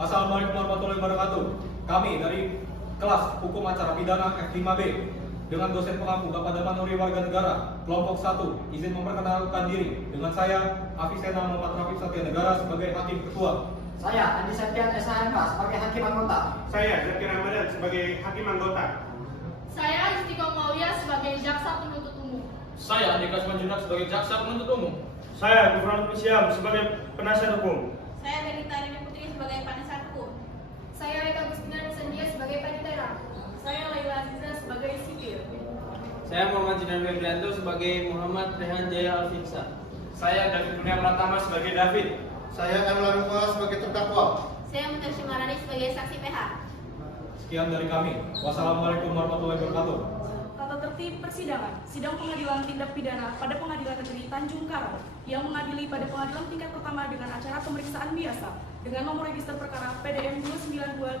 Assalamualaikum warahmatullahi wabarakatuh. Kami dari kelas Hukum Acara Pidana F5B dengan dosen pengampu Bapak Damanuri warga negara kelompok 1 izin memperkenalkan diri dengan saya Afisena Muhammad Rafiq Satya Negara sebagai hakim ketua. Saya Andi Septian SHMK sebagai hakim anggota. Saya Zakir Ramadan sebagai hakim anggota. Saya Istiqomah Maulia sebagai jaksa penuntut umum. Saya Andika Simanjuntak sebagai jaksa penuntut umum. Saya Gufron Siam sebagai penasihat hukum. Saya Delita Rini Putri sebagai penasihat hukum. Saya Eka Gustina Sendia sebagai panitera. Saya Laila Aziza sebagai sipir. Saya Muhammad Jinan Febrianto sebagai Muhammad Rehan Jaya Alfinsa. Saya David Dunia Pratama sebagai David. Saya Emla Rupa sebagai terdakwa. Saya Mutarsi Marani sebagai saksi PH. Sekian dari kami. Wassalamualaikum warahmatullahi wabarakatuh. Tata tertib persidangan, sidang pengadilan tindak pidana pada Pengadilan Negeri Tanjung Karang yang mengadili pada pengadilan tingkat pertama dengan acara pemeriksaan biasa dengan nomor register perkara PDM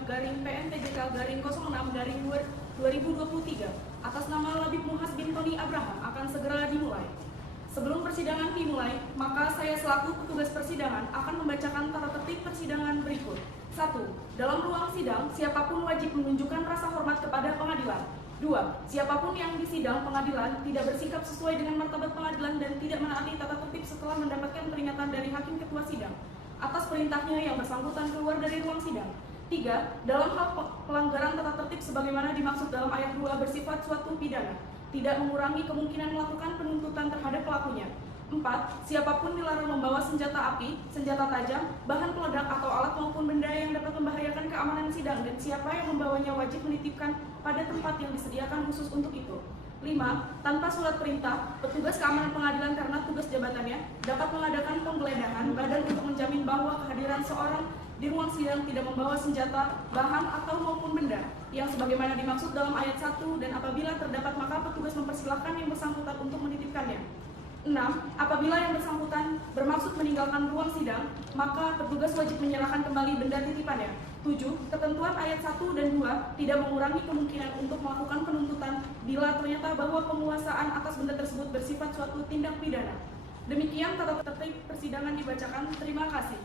292-PN-06-06-2023 atas nama Labib Muhas bin Tony Abraham akan segera dimulai. Sebelum persidangan dimulai, maka saya selaku petugas persidangan akan membacakan tata tertib persidangan berikut. 1. Dalam ruang sidang, siapapun wajib menunjukkan rasa hormat kepada pengadilan. 2. Siapapun yang di sidang pengadilan tidak bersikap sesuai dengan martabat pengadilan dan tidak menaati tata tertib setelah mendapatkan peringatan dari hakim ketua sidang atas perintahnya yang bersangkutan keluar dari ruang sidang. 3. Dalam hal pelanggaran tata tertib sebagaimana dimaksud dalam ayat 2 bersifat suatu pidana, tidak mengurangi kemungkinan melakukan penuntutan terhadap pelakunya. 4. Siapapun dilarang membawa senjata api, senjata tajam, bahan peledak atau alat maupun benda yang dapat membahayakan keamanan sidang dan siapa yang membawanya wajib menitipkan pada tempat yang disediakan khusus untuk itu. 5. Tanpa surat perintah, petugas keamanan pengadilan karena tugas jabatannya dapat mengadakan penggeledahan badan untuk menjamin bahwa kehadiran seorang di ruang sidang tidak membawa senjata, bahan atau maupun benda yang sebagaimana dimaksud dalam ayat 1 dan apabila terdapat maka petugas mempersilahkan yang bersangkutan untuk menitipkannya. 6. Apabila yang bersangkutan bermaksud meninggalkan ruang sidang, maka petugas wajib menyerahkan kembali benda titipannya. 7. Ketentuan ayat 1 dan 2 tidak mengurangi kemungkinan untuk melakukan penuntutan bila ternyata bahwa penguasaan atas benda tersebut bersifat suatu tindak pidana. Demikian tata tertib persidangan dibacakan. Terima kasih.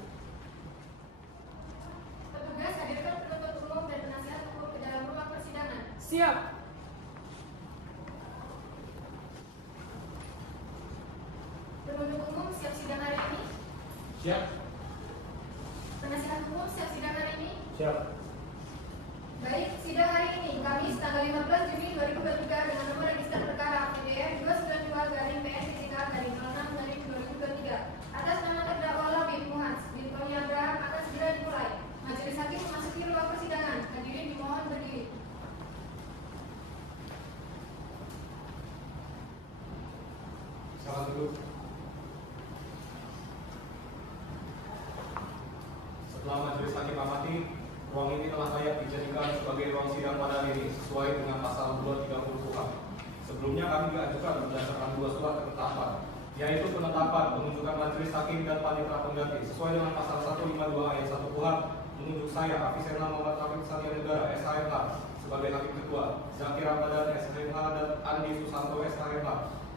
Petugas hadirkan penuntut umum dan penasihat hukum ke dalam ruang persidangan. Siap. Penuntut umum siap sidang hari ini. Siap. Penasihat hukum siap sidang hari ini. Siap. Baik, sidang hari ini Kamis tanggal 15 Juni 2023 dengan nomor register perkara PDM 292-PN-06-2023 atas nama terdakwa Labib Muhas bin Tony Abraham akan segera dimulai. Majelis hakim memasuki ruang persidangan. Hadirin dimohon berdiri. Salam dulu. Setelah majelis hakim amati, ruang ini telah layak dijadikan sebagai ruang sidang pada hari ini sesuai dengan pasal 230 KUHP. Sebelumnya kami diajukan berdasarkan 2 surat ketetapan, yaitu penetapan penunjukan majelis hakim dan panitera pengganti sesuai dengan pasal 152 ayat 1 KUHP menunjuk saya Afisena Muhammad Rafiq Satya Negara SHMK sebagai hakim ketua, Zakir Ramadan SHMK dan Andi Susanto SHMK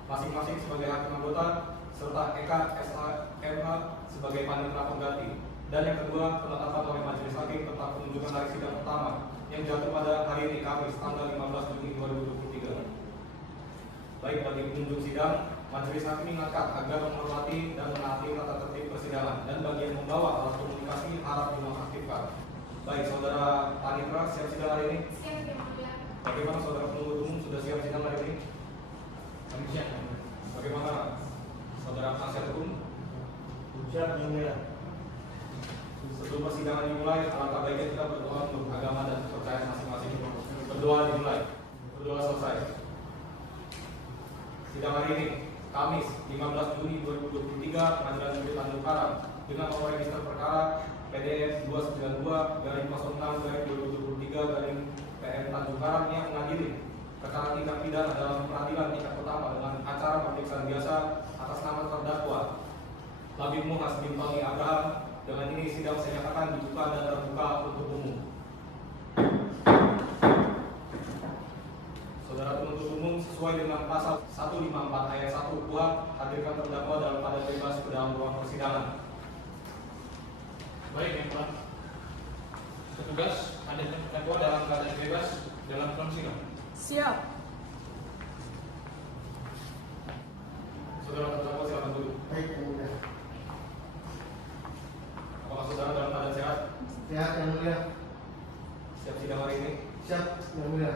masing-masing sebagai hakim anggota serta Eka SHMK sebagai panitera pengganti. Dan yang kedua, penetapan oleh majelis hakim tentang penunjukan hari sidang pertama yang jatuh pada hari ini Kamis tanggal 15 Juni 2023. Baik, bagi penunjuk sidang, majelis hakim mengingatkan agar menghormati dan menaati tata tertib persidangan dan bagi yang membawa alat komunikasi harap dinonaktifkan. Baik, saudara panitera siap sidang hari ini? Siap, Yang Mulia. Bagaimana saudara penuntut umum sudah siap sidang hari ini? Kami siap. Bagaimana saudara penasihat hukum? Siap, Yang Mulia. Sebelum persidangan dimulai, alangkah baiknya kita berdoa untuk agama dan kepercayaan masing-masing. Berdoa dimulai. Berdoa selesai. Sidang hari ini, Kamis 15 Juni 2023, Pengadilan Negeri Tanjung Karang dengan nomor register perkara PDM 292-06-2023-PN Tanjung Karang yang mengadili perkara tindak pidana dalam peradilan tingkat pertama dengan acara pemeriksaan biasa atas nama terdakwa Labib Muhas bin Tony Abraham. Dengan ini sidang saya nyatakan dibuka dan terbuka untuk umum. Saudara penuntut umum sesuai dengan pasal 154 ayat 1 KUHP hadirkan terdakwa dalam keadaan bebas ke dalam ruang persidangan. Baik, Yang Mulia. bertugas hadirkan terdakwa dalam keadaan bebas dalam ruang sidang. Siap. Saudara terdakwa silakan duduk. Baik, yang mulia. Apakah saudara dalam keadaan sehat? Sehat, yang mulia. Siap sidang hari ini? Siap, yang mulia.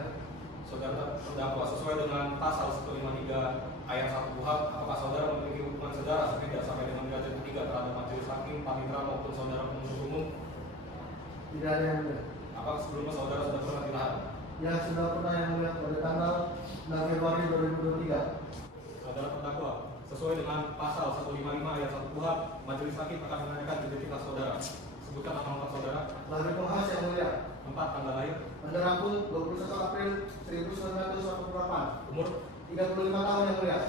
Saudara terdakwa sesuai dengan pasal 153 ayat 1 KUHP, apakah saudara memiliki hubungan saudara tidak sampai dengan derajat ketiga terhadap majelis hakim, panitera maupun saudara penuntut umum? Tidak ada, yang mulia. Apakah sebelumnya saudara sudah pernah ditahan? Ya, sudah pernah, yang mulia, pada tanggal 6 Februari 2023. Saudara terdakwa sesuai dengan pasal 155 ayat 1 KUHP, majelis hakim akan menanyakan identitas saudara. Sebutkan nama lengkap saudara. Labib Muhas, yang mulia. Tempat tanggal lahir, Bandar Lampung, 21 April 1948. umur, 35 tahun, yang mulia.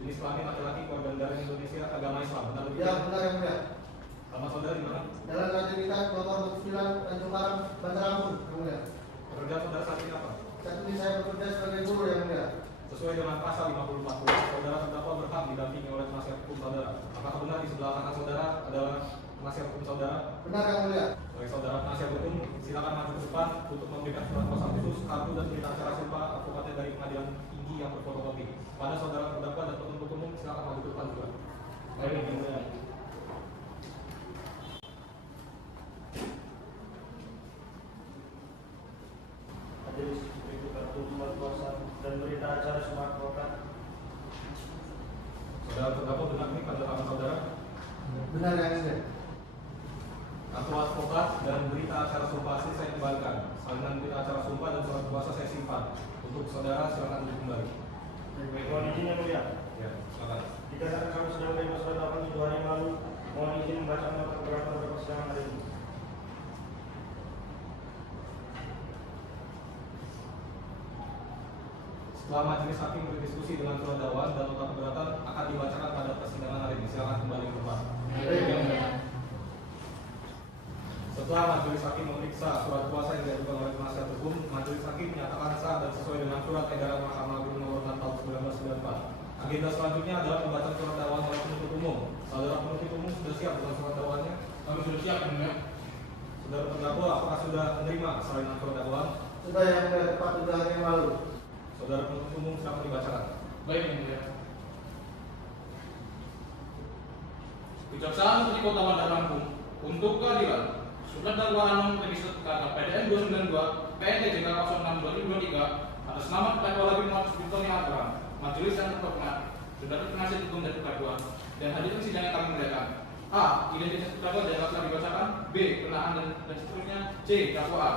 jenis kelamin laki-laki, keluarga negara Indonesia, agama Islam. Benar begitu? Ya, benar, yang mulia. Nama saudara di mana? Jalan Raja Nikah, nomor 29, Tanjung Karang, Bandar Lampung, yang mulia. Pekerjaan saudara saat ini apa? Saat ini saya bekerja sebagai guru, yang mulia. Sesuai dengan pasal 54 saudara terdakwa berhak didampingi oleh penasihat hukum saudara. Apakah benar di sebelah kanan saudara adalah penasihat hukum saudara? Benar, yang mulia. Baik saudara penasihat hukum, silakan maju ke depan untuk memberikan surat kuasa khusus, kartu dan berita acara sumpah advokatnya dari pengadilan tinggi yang berfotokopi. Pada saudara terdakwa dan penuntut umum, silakan maju ke depan juga. Baik, yang mulia. Majelis berikut kartu surat kuasa dan berita acara sumpah advokat. Saudara terdakwa benar ini pada tangan saudara? Benar, yang mulia. Kartu advokat dan berita acara sumpah asli saya kembalikan. Salinan berita acara sumpah dan surat kuasa saya simpan. Untuk saudara silakan duduk kembali. Baik, mohon izin yang mulia. Ya, silakan. Dikarenakan kami sedang bebas pada 8 hari yang lalu, mohon izin membaca nota keberatan pada persidangan hari ini. Setelah majelis hakim berdiskusi dengan surat dakwaan dan nota keberatan akan dibacakan pada persidangan hari ini. Silakan kembali ke tempat. Setelah majelis hakim memeriksa surat kuasa yang diajukan oleh penasihat hukum, majelis hakim menyatakan sah dan sesuai dengan surat edaran Mahkamah Agung nomor 6 tahun 1994. Agenda selanjutnya adalah pembacaan surat dakwaan oleh penuntut umum. Saudara penuntut umum sudah siap dengan surat dakwaannya? Kami sudah siap, yang mulia. Saudara terdakwa apakah sudah menerima salinan surat dakwaan? Sudah, yang mulia, tepat 3 hari yang lalu. Saudara penuntut umum silakan dibacakan. Baik, yang mulia. Kejaksaan Negeri Kota Bandar Lampung untuk keadilan. Surat dakwaan nomor register KK PDN 292 PNTJK 06/2023 atas nama terdakwa Labib Muhas Bintoni Abraham, majelis yang terhormat, saudara penasihat hukum dari terdakwa dan hadirin sidang yang kami muliakan. A. Identitas terdakwa dapat telah dibacakan. B. Kenaan dan seterusnya. C. Dakwaan.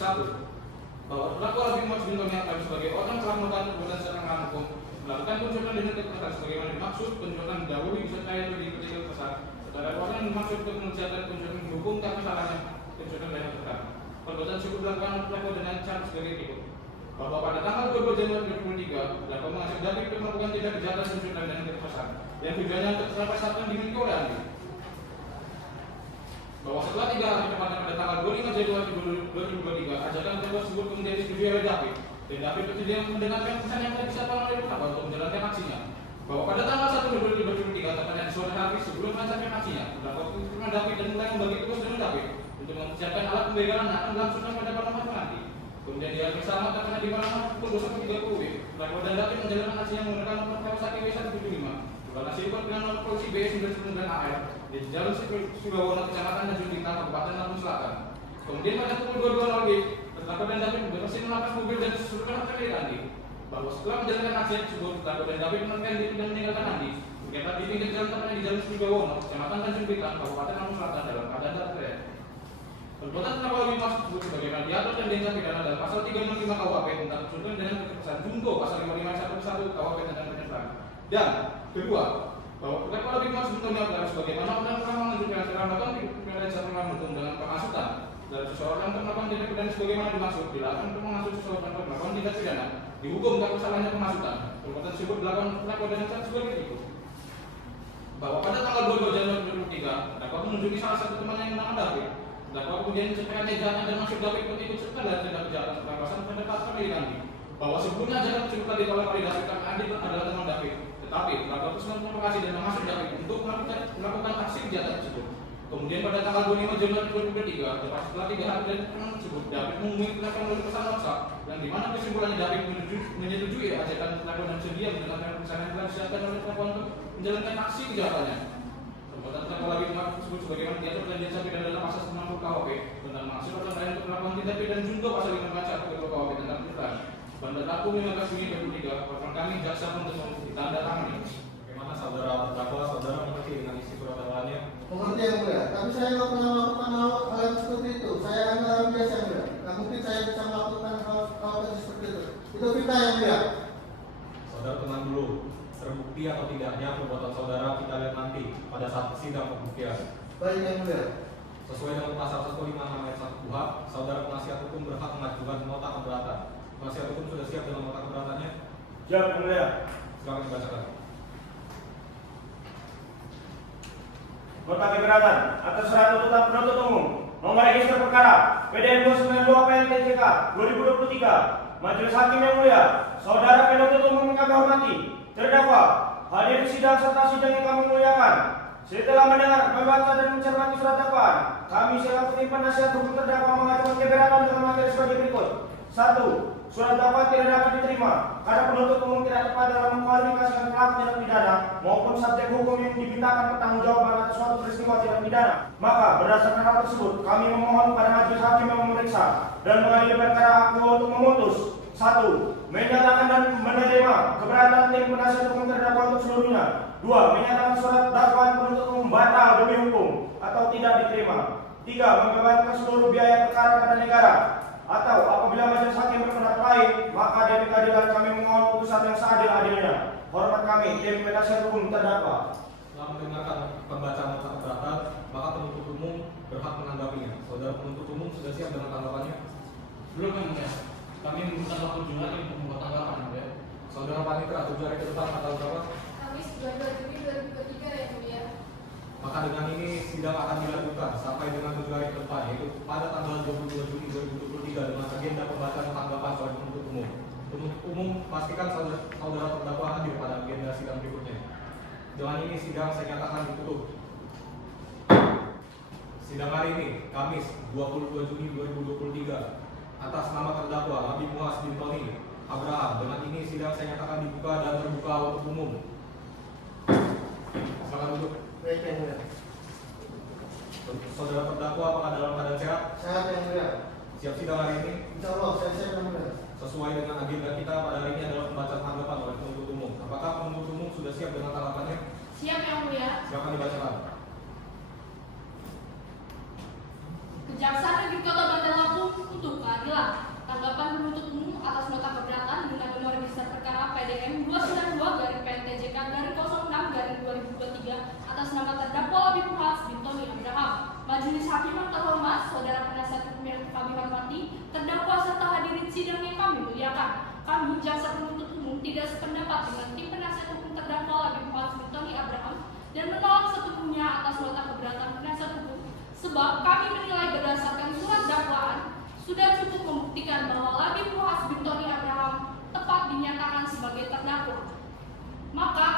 1. Bahwa terdakwa Labib Muhas Bintoni Abraham sebagai orang telah melakukan perbuatan secara melanggar hukum, melakukan pencurian dengan kekerasan sebagaimana dimaksud, pencurian dahulu disertai atau diikuti kekerasan. Saudara orang dimaksud pencurian pencurian hukum karena salahnya pencurian dengan kekerasan. Perbuatan tersebut dilakukan oleh terdakwa dengan cara sebagai berikut. Bahwa pada tanggal 22 Januari 2023, terdakwa mengajak David untuk melakukan tindak kejahatan pencurian dengan kekerasan yang tujuannya untuk keselamatan dimiliki oleh Andi. Bahwa setelah 3 hari tepatnya pada tanggal 25 Januari 2023, ajakan terdakwa tersebut kemudian disetujui oleh David, dan David bersedia mendengarkan pesan yang telah disampaikan oleh terdakwa untuk menjalankan aksinya. Bahwa pada tanggal 1 Februari 2023, tepatnya di sore hari sebelum melancarkan aksinya, terdakwa menerima David dan mulai membagi tugas dengan David untuk mempersiapkan alat pembegalan yang akan dilangsungkan pada malam hari nanti. Kemudian di hari bersama karena di malam pukul 21.30 WIB, terdakwa dan David menjalankan aksinya menggunakan nomor Kawasaki W175 bukan nasi bukan dengan nomor polisi B999 AR di Jalan Sibawono, Kecamatan Tanjung Bintang, Kabupaten Lampung Selatan. Kemudian pada pukul 22.00 WIB, terdakwa dan David berhasil melakukan mobil dan sesuatu dari Andi. Bahwa setelah menjalankan aksi tersebut, terdakwa dan David menekan diri dan meninggalkan Andi. Berkata di pinggir jalan tepatnya di Jalan Sibawono, Kecamatan Tanjung Bintang, Kabupaten Lampung Selatan dalam keadaan darurat. Perbuatan terdakwa Labib Muhas tersebut sebagaimana diatur dan diancam pidana dalam pasal 365 KUHP tentang pencurian dengan kekerasan junto pasal 551 KUHP tentang penyertaan. Dan kedua, bahwa terdakwa Labib Muhas Bintoni sebagaimana undang-undang menunjukkan secara melakukan pidana secara hukum dengan penghasutan dari seseorang untuk melakukan tindak pidana sebagaimana dimaksud dilakukan untuk menghasut seseorang untuk melakukan tindak pidana dihukum tak kesalahannya penghasutan. Perbuatan tersebut dilakukan terdakwa dengan cara sebagai berikut. Bahwa pada tanggal 22 Januari 2023, terdakwa menunjuki salah satu temannya yang bernama David. Terdakwa kemudian menceritakan kejahatan dan maksud David untuk ikut serta dalam tindak kejahatan kekerasan pada pasal milik Andi. Bahwa sebelumnya ajaran tersebut telah ditolak oleh David karena Andi adalah teman David. Tetapi terdakwa terus memprovokasi dan mengasuh David untuk melakukan aksi kejahatan tersebut. Kemudian pada tanggal 25 Januari 2023, tepat setelah 3 hari dari keterangan tersebut, David menghubungi pendakwaan melalui pesan WhatsApp, yang dimana kesimpulannya David menyetujui ajakan terdakwa dan sedia mendengarkan pesan yang telah disiapkan oleh terdakwa untuk menjalankan aksi kejahatannya. Perbuatan terdakwa lagi mengaku tersebut sebagaimana diatur dan diancam pidana dalam pasal 90 KUHP tentang maksud atau lain untuk melakukan tindak pidana dan juga pasal 5 baca atau KUHP tentang penyertaan. Pada Rabu 15 Juni 2023, permohonan kami jaksa penuntut ditandatangani. Bagaimana saudara terdakwa, saudara mengerti dengan isi surat dakwaannya? Mengerti yang mulia, tapi saya nggak pernah melakukan hal yang seperti itu. Saya hanya orang biasa yang mulia. Nggak mungkin saya bisa melakukan hal seperti itu. Itu fitnah yang mulia. Saudara tenang dulu. Terbukti atau tidaknya perbuatan saudara kita lihat nanti pada saat sidang pembuktian. Baik yang mulia. Sesuai dengan pasal 156 ayat 1 KUHP, saudara penasihat hukum berhak mengajukan nota keberatan. Penasihat hukum sudah siap dengan nota keberatannya? Siap yang mulia. Silakan dibacakan. Nota keberatan atas surat tuntutan penuntut umum nomor register perkara PDN 292 PLTJK 2023. Majelis Hakim yang mulia, saudara penuntut umum yang kami hormati, terdakwa, hadir sidang serta sidang yang kami muliakan. Setelah mendengar, membaca dan mencermati surat dakwaan, kami selaku tim penasihat hukum terdakwa mengajukan keberatan dengan materi sebagai berikut. 1. Surat dakwaan tidak dapat diterima karena penuntut umum tidak tepat dalam mengkualifikasikan pelaku tindak pidana maupun subjek hukum yang dimintakan pertanggungjawaban atas suatu peristiwa tindak pidana. Maka berdasarkan hal tersebut, kami memohon kepada majelis hakim yang memeriksa dan mengadili perkara aku untuk memutus. 1. Menyatakan dan menerima keberatan tim penasihat hukum terdakwa untuk seluruhnya. 2. Menyatakan surat dakwaan penuntut umum batal demi hukum atau tidak diterima. 3. Membebankan seluruh biaya perkara pada negara. Atau apabila majelis hakim berpendapat lain, maka demi keadilan kami memohon putusan yang seadil-adilnya. Hormat kami, tim penasihat hukum terdakwa. Setelah mendengarkan pembacaan nota keberatan, maka penuntut umum berhak menanggapinya. Saudara penuntut umum sudah siap dengan tanggapannya? Belum yang mulia. Kami meminta waktu juga untuk membuat tanggapan ya. Saudara Panitra, 7 hari ke depan tanggal berapa? Kamis 22 Juni 2023 yang mulia. Maka dengan ini sidang akan dilakukan sampai dengan 7 hari ke depan, yaitu pada tanggal 22 Juni 2023 dengan agenda pembacaan tanggapan oleh penuntut umum. Penuntut umum pastikan saudara terdakwa hadir pada agenda sidang berikutnya. Dengan ini sidang saya nyatakan ditutup. Sidang hari ini, Kamis 22 Juni 2023, atas nama terdakwa Habib Muhas Bintoni Abraham. Dengan ini sidang saya nyatakan dibuka dan terbuka untuk umum. Silakan duduk. Baik yang mulia. Saudara terdakwa apakah dalam keadaan sehat? Sehat yang mulia. Siap sidang hari ini? Insya Allah saya siap yang mulia. Sesuai dengan agenda kita pada hari ini adalah pembacaan tanggapan oleh penuntut umum. Apakah penuntut umum sudah siap dengan tanggapannya? Siap yang mulia. Silakan dibacakan. Kejaksaan Negeri Kota Bandar Lampung untuk keadilan. Tanggapan penuntut umum atas nota keberatan dengan nomor register perkara PDM 292-PNTJK-06-2023 atas nama terdakwa Habib Muhas Bintoni Abraham. Majelis Hakim yang terhormat, saudara penasihat hukum yang kami hormati, terdakwa serta hadirin sidang yang kami muliakan. Kami jaksa penuntut umum tidak sependapat dengan tim penasihat hukum terdakwa Habib Muhas Bintoni Abraham dan menolak sepenuhnya atas nota keberatan penasihat hukum. Sebab kami menilai berdasarkan surat dakwaan sudah cukup membuktikan bahwa Habib Muhas Bintoni Abraham tepat dinyatakan sebagai terdakwa. Maka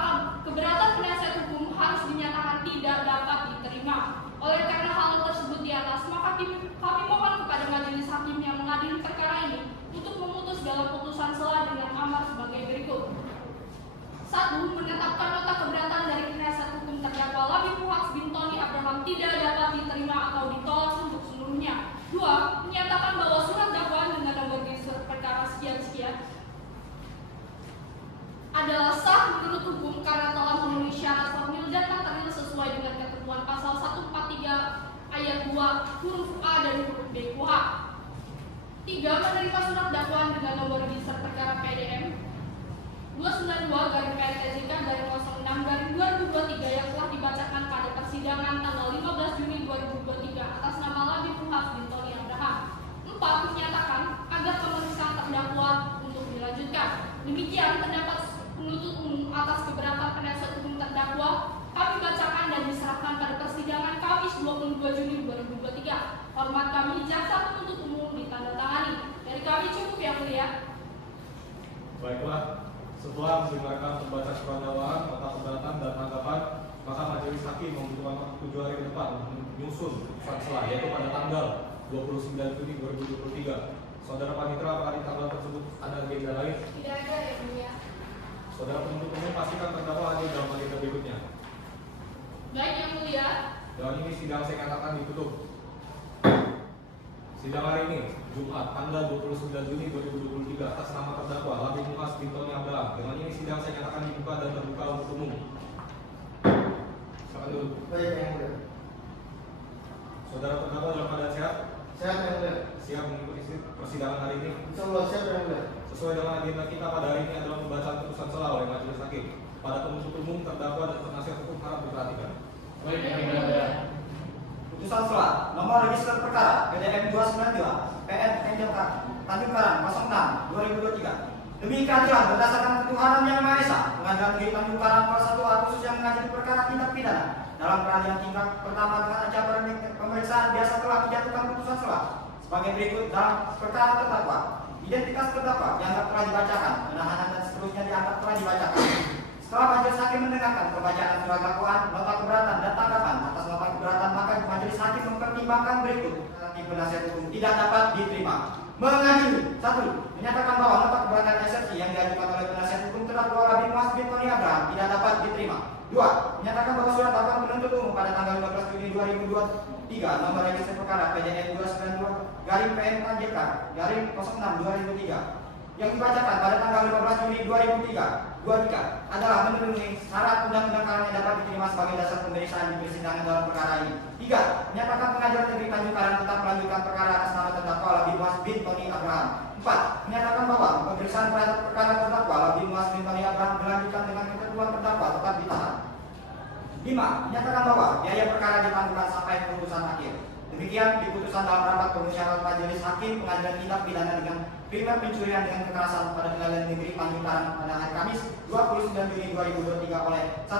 keberatan penasihat hukum harus dinyatakan tidak dapat diterima. Oleh karena hal tersebut di atas, maka kami mohon kepada majelis hakim yang mengadili perkara ini untuk memutus dalam putusan sela dengan amar sebagai berikut. 1. Menetapkan nota keberatan dari penasihat hukum terdakwa Habib Muhas Bintoni Abraham tidak dapat diterima atau ditolak untuk seluruhnya. 2. Menyatakan bahwa surat dakwaan dengan nomor register perkara sekian-sekian adalah sah menurut hukum karena telah memenuhi syarat formil dan material sesuai dengan ketentuan pasal 143 ayat 2 huruf A dan huruf B KUHP. 3. Menerima surat dakwaan dengan nomor register perkara PDM 292-PNTJK-06-2023 yang telah dibacakan pada persidangan tanggal 15 Juni 2023 atas nama Habib Muhas Bintoni Abraham. 4. Menyatakan agar pemeriksaan terdakwa untuk dilanjutkan. Demikian pendapat penuntut umum atas keberatan penasihat hukum terdakwa kami bacakan dan diserahkan pada persidangan Kamis 22 Juni 2023. Hormat kami jaksa penuntut umum ditandatangani. Dari kami cukup yang mulia. Baiklah, setelah mendengarkan pembacaan surat dakwaan, nota keberatan dan tanggapan, maka majelis hakim membutuhkan waktu 7 hari ke depan untuk menyusun putusan selah yaitu pada tanggal 29 Juni 2023. Saudara Panitra, apakah di tanggal tersebut ada agenda lain? Tidak ada yang mulia. Saudara penuntut umum pastikan terdakwa hadir dalam agenda berikutnya. Baik yang mulia. Dan ini sidang saya katakan ditutup. Sidang hari ini, Jumat, tanggal 29 Juni 2023 atas nama terdakwa Labib Muhas Bintoni Abraham. Dengan ini sidang saya nyatakan dibuka dan terbuka untuk umum. Silakan dulu. Baik yang mulia. Saudara terdakwa dalam keadaan sehat? Sehat yang mulia. Siap mengikuti persidangan hari ini? Insya Allah siap yang mulia. Sesuai dengan agenda kita pada hari ini adalah pembacaan putusan selah oleh majelis hakim. Pada penuntut umum, terdakwa dan penasihat hukum harap diperhatikan. Baik yang mulia. Putusan selah nomor register perkara PDM 292 PN Angel Tanjung Karang 06 2023. Demi keadilan berdasarkan ketuhanan yang Maha Esa, Pengadilan Negeri Tanjung Karang kelas 1 A khusus yang mengadili perkara tindak pidana dalam peradilan tingkat pertama dengan acara pemeriksaan biasa telah dijatuhkan putusan selah sebagai berikut dalam perkara terdakwa. Identitas terdakwa dianggap telah dibacakan, penahanan dan seterusnya dianggap telah dibacakan. Setelah majelis hakim mendengarkan pembacaan surat dakwaan, nota keberatan dan tanggapan atas nota keberatan, maka majelis hakim mempertimbangkan berikut. Hakim penasihat hukum tidak dapat diterima. Mengadili 1. Menyatakan bahwa nota keberatan eksepsi yang diajukan oleh penasihat hukum terdakwa Labib Muhas Bintoni Abraham tidak dapat diterima. 2. Menyatakan bahwa surat dakwaan penuntut umum pada tanggal 15 Juni 2023 nomor register perkara PDN 292 garing PM Tanjekar garing 06 2003 yang dibacakan pada tanggal 15 Juni 2003 adalah memenuhi syarat undang-undang yang dapat diterima sebagai dasar pemeriksaan di persidangan dalam perkara ini. 3. Menyatakan Pengadilan Negeri Tanjung Karang tetap melanjutkan perkara atas nama terdakwa Labib Muhas Bintoni Abraham. 4. Menyatakan bahwa pemeriksaan terhadap perkara terdakwa Labib Muhas Bintoni Abraham dilanjutkan dengan ketentuan terdakwa tetap ditahan. 5. Menyatakan bahwa biaya perkara ditangguhkan sampai keputusan akhir. Demikian diputuskan dalam rapat permusyawaratan majelis hakim pengadilan tindak pidana dengan primer pencurian dengan kekerasan pada Pengadilan Negeri Tanjung Karang pada hari Kamis 29 Juni 2023 oleh 1.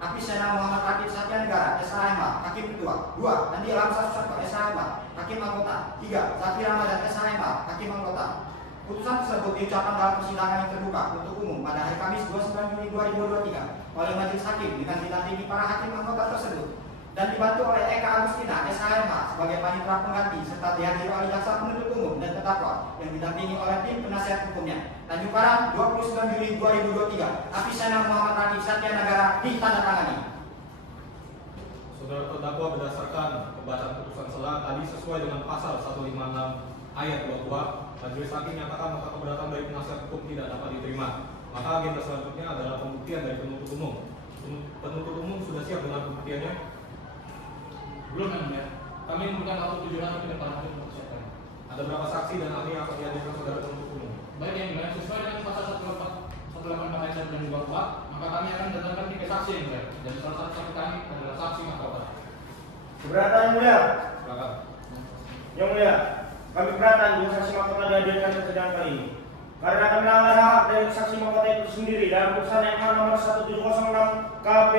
Apisena Muhammad Rakib Satya Negara SHMH Hakim Ketua. 2. Andi Lamsa Susarto SHMH Hakim Anggota. 3. Zaki Ramadan SHMH Hakim Anggota. Putusan tersebut diucapkan dalam persidangan yang terbuka untuk umum pada hari Kamis 29 Juni 2023 oleh majelis hakim dengan didampingi para hakim anggota tersebut dan dibantu oleh Eka Agustina SHMH sebagai panitera pengganti serta dihadiri oleh jaksa penuntut umum dan terdakwa yang didampingi oleh tim penasihat hukumnya. Tanjung Karang 29 Juli 2023. Apisena Muhammad Rakib Satya Negara ditandatangani. Saudara terdakwa berdasarkan pembacaan putusan selah tadi sesuai dengan pasal 156 ayat 22, majelis hakim menyatakan nota keberatan dari penasihat hukum tidak dapat diterima. Maka agenda selanjutnya adalah pembuktian dari penuntut umum. Penuntut umum sudah siap dengan pembuktiannya? Belum yang mulia. Kami memberikan waktu 7 hari ke depan untuk mempersiapkan. Ada berapa saksi dan ahli yang akan dihadirkan saudara penuntut umum? Baik yang mulia, sesuai dengan pasal 184 ayat 1 dan 24, maka kami akan datangkan 3 saksi yang mulia. Dan salah satu saksi kami adalah saksi mahkota. Keberatan yang mulia. Silakan. Yang mulia, kami keberatan jika saksi mahkota dihadirkan pada sidang kali ini. Karena kami melanggar hak dari saksi mahkota itu sendiri dalam putusan MH nomor 1706 KP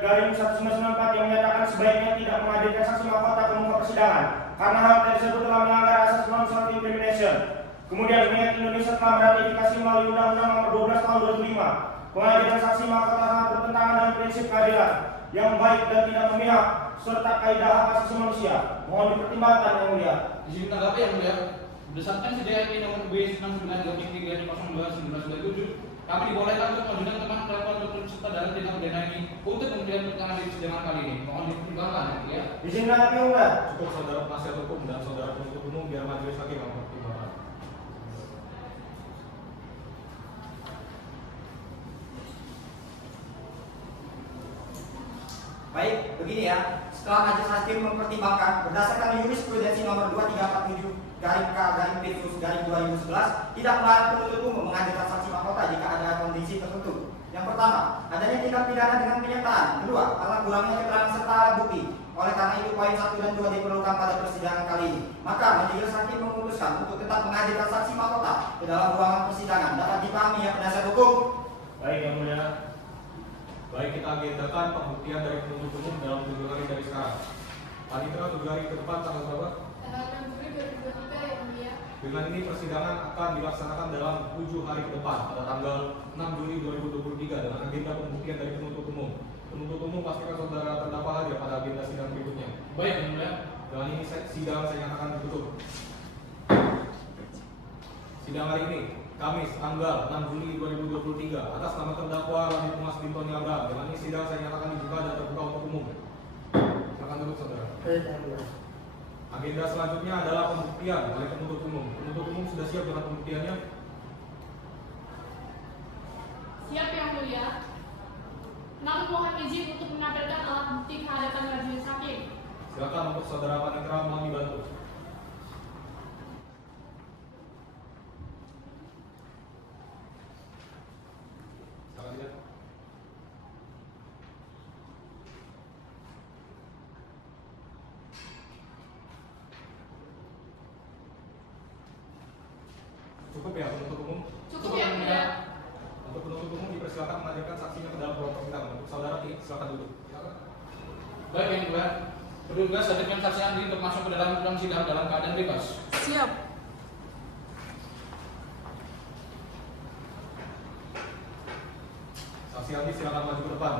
garing 1994 yang menyatakan sebaiknya tidak menghadirkan saksi mahkota ke muka persidangan karena hal tersebut telah melanggar asas non self incrimination. Kemudian mengingat Indonesia telah meratifikasi melalui Undang-Undang nomor 12 tahun 2005, penghadiran saksi mahkota sangat bertentangan dengan prinsip keadilan yang baik dan tidak memihak serta kaidah hak asasi manusia. Mohon dipertimbangkan yang mulia. Izin tanggapi yang mulia. Berdasarkan CDRI nomor B99-2-1997, kami dibolehkan untuk mengajukan teman melakukan turut serta dalam tindak pidana ini untuk kemudian berkenaan di persidangan kali ini. Mohon dipertimbangkan ya. Izin tanggapi yang mulia. Cukup saudara penasihat hukum dan saudara penuntut umum biar majelis hakim yang mempertimbangkan. Baik, begini ya. Setelah majelis hakim mempertimbangkan berdasarkan jurisprudensi nomor 2347 garing K garing P garing 2011 tidak melarang penuntut umum menghadirkan saksi mahkota jika ada kondisi tertentu. Yang pertama, adanya tindak pidana dengan penyertaan. Kedua, karena kurangnya keterangan serta alat bukti. Oleh karena itu poin 1 dan 2 diperlukan pada persidangan kali ini. Maka majelis hakim memutuskan untuk tetap menghadirkan saksi mahkota ke dalam ruangan persidangan. Dapat dipahami ya penasihat hukum? Baik yang mulia. Baik, kita agendakan pembuktian dari penuntut umum dalam 7 hari dari sekarang. Panitera 7 hari ke depan tanggal berapa? Tanggal 6 Juli 2023 yang mulia. Dengan ini persidangan akan dilaksanakan dalam 7 hari ke depan pada tanggal 6 Juli 2023 dengan agenda pembuktian dari penuntut umum. Penuntut umum pastikan saudara terdakwa hadir pada agenda sidang berikutnya. Baik, yang mulia. Dengan ini sidang saya nyatakan ditutup. Sidang hari ini, Kamis, tanggal 6 Juli 2023, atas nama terdakwa Labib Muhammad Bintoni Abraham. Dengan ini sidang saya nyatakan dibuka dan terbuka untuk umum. Silakan duduk, saudara. Agenda selanjutnya adalah pembuktian oleh penuntut umum. Penuntut umum sudah siap dengan pembuktiannya? Siap yang mulia. Namun mohon izin untuk menampilkan alat bukti ke hadapan majelis hakim. Silakan untuk saudara Panitra mohon dibantu. Silakan lihat. Cukup ya penuntut umum? Cukup yang mulia. Untuk penuntut umum dipersilakan menghadirkan saksinya ke dalam ruang persidangan. Untuk saudara silakan duduk. Silakan. Baik, yang mulia. Petugas hadirkan saksi Andi untuk masuk ke dalam ruang sidang dalam keadaan bebas. Siap. Saksi Andi silakan maju ke depan.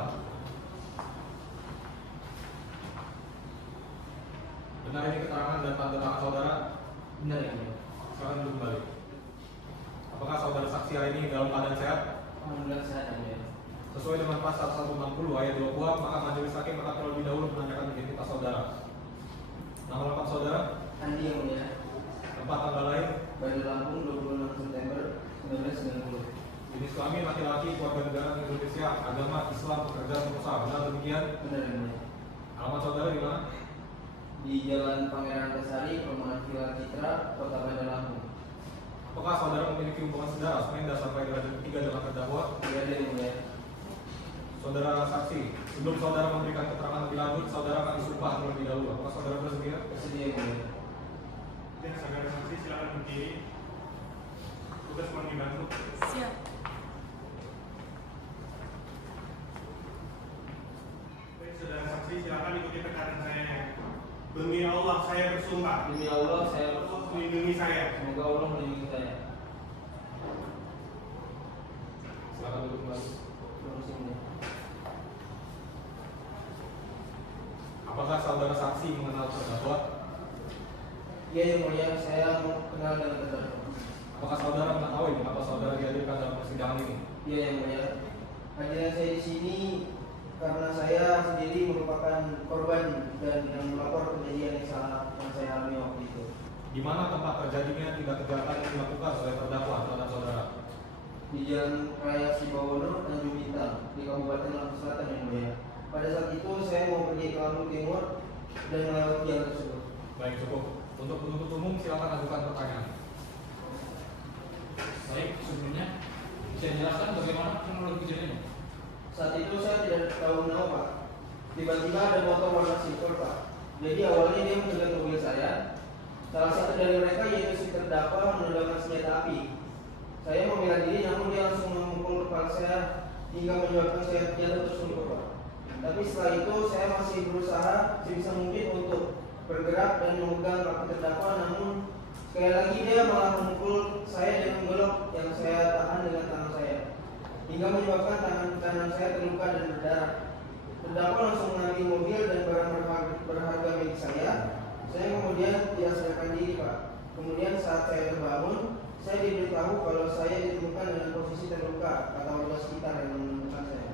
Benar ini keterangan dan tanda tangan saudara? Benar ya, mulia. Silakan duduk kembali. Apakah saudara saksi hari ini dalam keadaan sehat? Alhamdulillah sehat ya, mulia. Sesuai dengan pasal 160 ayat 2 KUHP, maka majelis hakim akan terlebih dahulu menanyakan identitas saudara. Nama lengkap saudara? Andi yang mulia. Tempat tanggal lahir? Bandar Lampung 26 September 1990. Jenis kelamin laki-laki, keluarga negara Indonesia, agama Islam, pekerjaan pengusaha. Benar demikian? Benar ya, mulia. Alamat saudara di mana? Di Jalan Pangeran Antasari, Perumahan Villa Citra, Kota Bandar Lampung. Apakah saudara memiliki hubungan saudara semenda sampai derajat ketiga dengan terdakwa? Tidak ada yang mulia. Saudara saksi, sebelum saudara memberikan keterangan lebih lanjut, saudara akan disumpah terlebih dahulu. Apakah saudara bersedia? Bersedia yang mulia. Dan saudara saksi silakan berdiri. Tugas mohon dibantu. Siap. Baik, saudara saksi silakan ikuti perkataan saya. Demi Allah saya bersumpah. Demi Allah saya Allah melindungi saya. semoga Allah melindungi saya. Silakan duduk kembali. Terus ini. Apakah saudara saksi mengenal terdakwa? Iya yang mulia, saya kenal dengan terdakwa. Apakah saudara mengetahui mengapa saudara dihadirkan dalam persidangan ini? Iya yang mulia. Hadirin saya di sini karena saya sendiri merupakan korban dan yang melapor kejadian yang saya alami waktu itu. Di mana tempat terjadinya tindak kejahatan yang dilakukan oleh terdakwa terhadap saudara? Di Jalan Raya Sibawono, Tanjung Bintang, di Kabupaten Lampung Selatan yang mulia. Pada saat itu saya mau pergi ke Lampung Timur dan melewati jalan tersebut. Baik, cukup. Untuk penuntut umum silakan ajukan pertanyaan. Baik, sebelumnya bisa jelaskan bagaimana kronologi kejadiannya? Saat itu saya tidak tahu kenapa Pak. Tiba-tiba ada motor warna silver Pak. Jadi awalnya dia mencegat mobil saya. Salah satu dari mereka yaitu si terdakwa menodongkan senjata api. Saya membela diri namun dia langsung memukul kepala saya hingga menyebabkan saya jatuh tersungkur Pak. Tapi setelah itu saya masih berusaha sebisa mungkin untuk bergerak dan memegang kaki terdakwa, namun sekali lagi dia malah memukul saya dengan golok yang saya tahan dengan tangan saya hingga menyebabkan tangan kanan saya terluka dan berdarah. Terdakwa langsung mengambil mobil dan barang berharga milik saya. Saya kemudian tidak sadarkan diri Pak. Kemudian saat saya terbangun, saya diberitahu kalau saya ditemukan dengan posisi terluka, kata warga sekitar yang menemukan saya.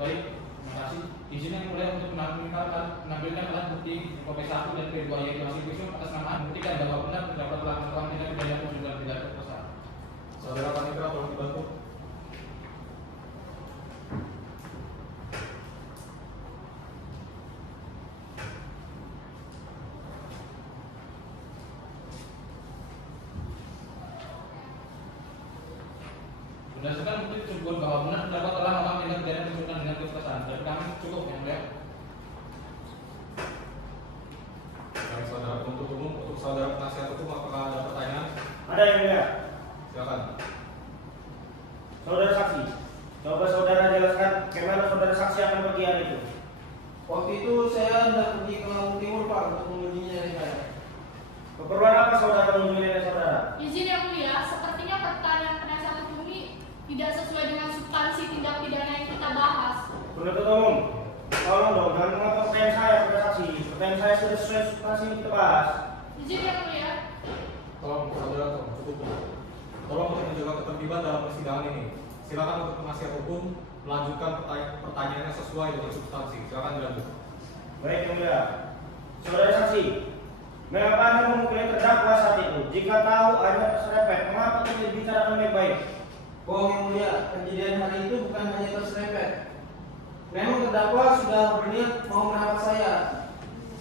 Baik, terima kasih. Izin yang mulia untuk menampilkan alat bukti kopi 1 dan P2 yaitu hasil visum atas nama membuktikan bahwa benar terdakwa telah melakukan tindak pidana dan juga tidak bersalah. Saudara Panitra tolong dibantu. Berdasarkan bukti tersebut bahwa benar terdakwa telah melakukan tindak pidana penculikan dengan kekerasan dan kami cukup yang mulia. Baik, saudara penuntut umum, untuk saudara penasihat hukum apakah ada pertanyaan? Ada yang mulia. Silakan. Saudara saksi, coba saudara jelaskan bagaimana saudara saksi akan pergi hari itu. Waktu itu saya hendak pergi ke Lampung Timur Pak untuk mengunjungi nenek saya. Keperluan apa saudara mengunjungi nenek saudara? Izin yang mulia, sepertinya pertanyaan penasihat hukum ini tidak sesuai dengan substansi tindak pidana yang kita bahas. Penuntut umum, tolong dong jangan mengotot pertanyaan saya pada saksi pertanyaan saya sudah sesuai substansi yang kita bahas. Izin yang mulia. Tolong saudara, cukup dulu. Tolong untuk menjaga ketertiban dalam persidangan ini. Silakan untuk penasihat hukum melanjutkan pertanyaannya sesuai dengan substansi. Silakan dilanjut. Baik, yang mulia. Saudara saksi, mengapa Anda memukuli terdakwa saat itu? Jika tahu Anda terserempet, mengapa tidak dibicarakan baik-baik? Bohong yang mulia, kejadian hari itu bukan hanya terserempet. Memang terdakwa sudah berniat mau merawat saya.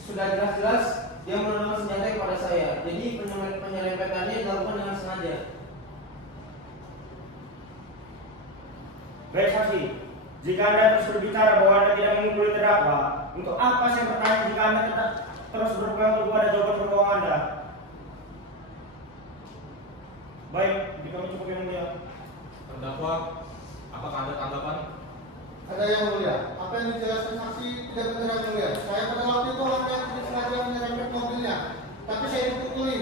Sudah jelas-jelas dia menodongkan senjata kepada saya. Jadi penyerempetannya dilakukan dengan sengaja. Baik saksi, jika Anda terus berbicara bahwa Anda tidak memukuli terdakwa, untuk apa saya bertanya jika Anda tetap terus berpegang teguh pada jawaban berbohong Anda? Baik, jika cukup yang mulia. Terdakwa, apakah ada tanggapan? Ada yang mulia. Apa yang dijelaskan saksi tidak benar yang mulia. Saya pada waktu itu orang yang tidak sengaja menyerempet mobilnya, tapi saya dipukuli.